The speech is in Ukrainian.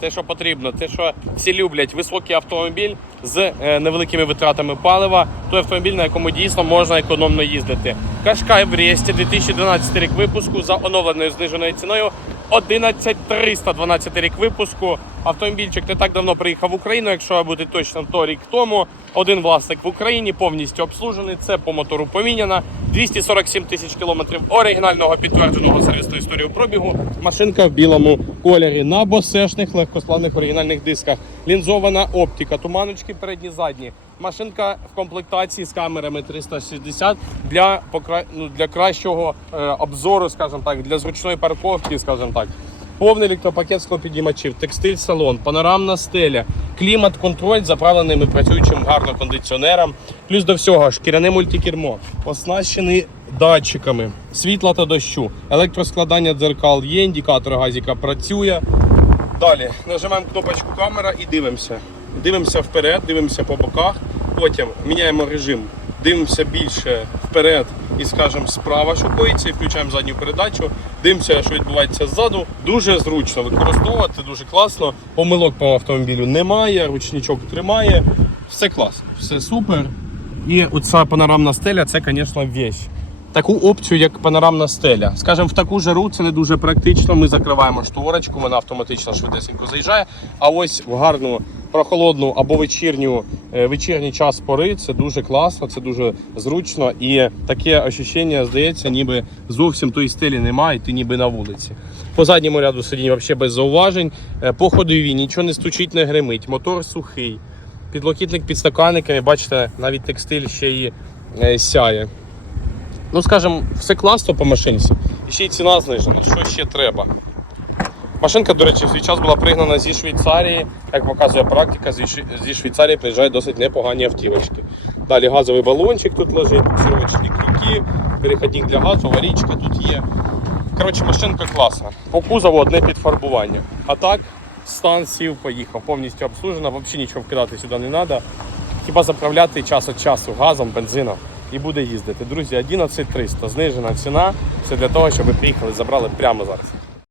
Те, що потрібно, те, що всі люблять, високий автомобіль з е, невеликими витратами палива, той автомобіль, на якому дійсно можна економно їздити. Кашкай в Рєсті, 2012 рік випуску за оновленою зниженою ціною 11312 рік випуску. Автомобільчик не так давно приїхав в Україну, якщо бути точним, то рік тому. Один власник в Україні повністю обслужений. Це по мотору поміняна. 247 тисяч кілометрів оригінального підтвердженого сервісної історії пробігу. Машинка в білому кольорі на босешних легкосплавних оригінальних дисках. Лінзована оптика, туманочки передні задні. Машинка в комплектації з камерами 360 для покра... ну, для кращого е, обзору, скажімо так, для зручної парковки, скажімо так. Повний електропакет склопідіймачів, текстиль салон, панорамна стеля, клімат-контроль заправленим і працюючим гарно кондиціонером. Плюс до всього шкіряне мультикермо, оснащений датчиками, світла та дощу, електроскладання дзеркал є, індикатор газіка працює. Далі нажимаємо кнопочку камера і дивимося. Дивимося вперед, дивимося по боках. Потім міняємо режим, дивимося більше вперед і, скажімо, справа шукується і включаємо задню передачу. Дивимося, що відбувається ззаду. Дуже зручно використовувати, дуже класно. Помилок по автомобілю немає, ручничок тримає. Все класно, все супер. І оця панорамна стеля це, звісно, вещь. Таку опцію, як панорамна стеля. Скажімо, в таку жару це не дуже практично. Ми закриваємо шторочку, вона автоматично швидесенько заїжджає. А ось в гарну прохолодну або вечірню, е, вечірній час пори це дуже класно, це дуже зручно. І таке ощущення здається, ніби зовсім тої стелі немає, і ти ніби на вулиці. По задньому ряду сидінь взагалі без зауважень. Е, По ходовій нічого не стучить, не гримить. Мотор сухий. Підлокітник під стаканниками, бачите, навіть текстиль ще і е, сяє. Ну, скажімо, все класно по машинці. І ще й ціна знижена. Що ще треба? Машинка, до речі, в свій час була пригнана зі Швейцарії. Як показує практика, зі Швейцарії приїжджають досить непогані автівочки. Далі газовий балончик тут лежить, сіровочні крюки, перехідник для газу, аварійка тут є. Коротше, машинка класна. По кузову одне підфарбування. А так, стан сів, поїхав, повністю обслужена, взагалі нічого вкидати сюди не треба. Хіба заправляти час від часу газом, бензином і буде їздити. Друзі, 11300, знижена ціна. Все для того, щоб ви приїхали, забрали прямо зараз.